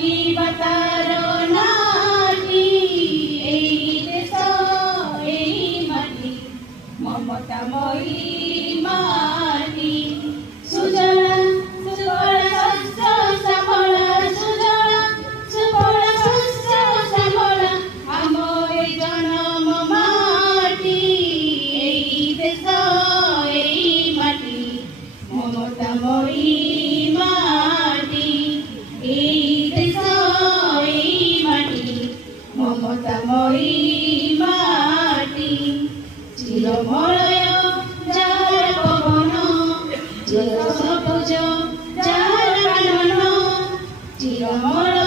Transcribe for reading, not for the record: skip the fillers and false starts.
মানবিকতার নাটি এই দেশ এই মাটি মমতাময়ী মাটি সুজলা সুফলা শস্য শ্যামলা সুজলা সুফলা শস্য শ্যামলা আমার জনম মাটি এই দেশ এই মাটি মমতাময়ী মাটি এই দেশ এই মাটি মমতাময়ী মাটি চিরমলয় যার পবন চির সবুজ যার কানন চিরমলয়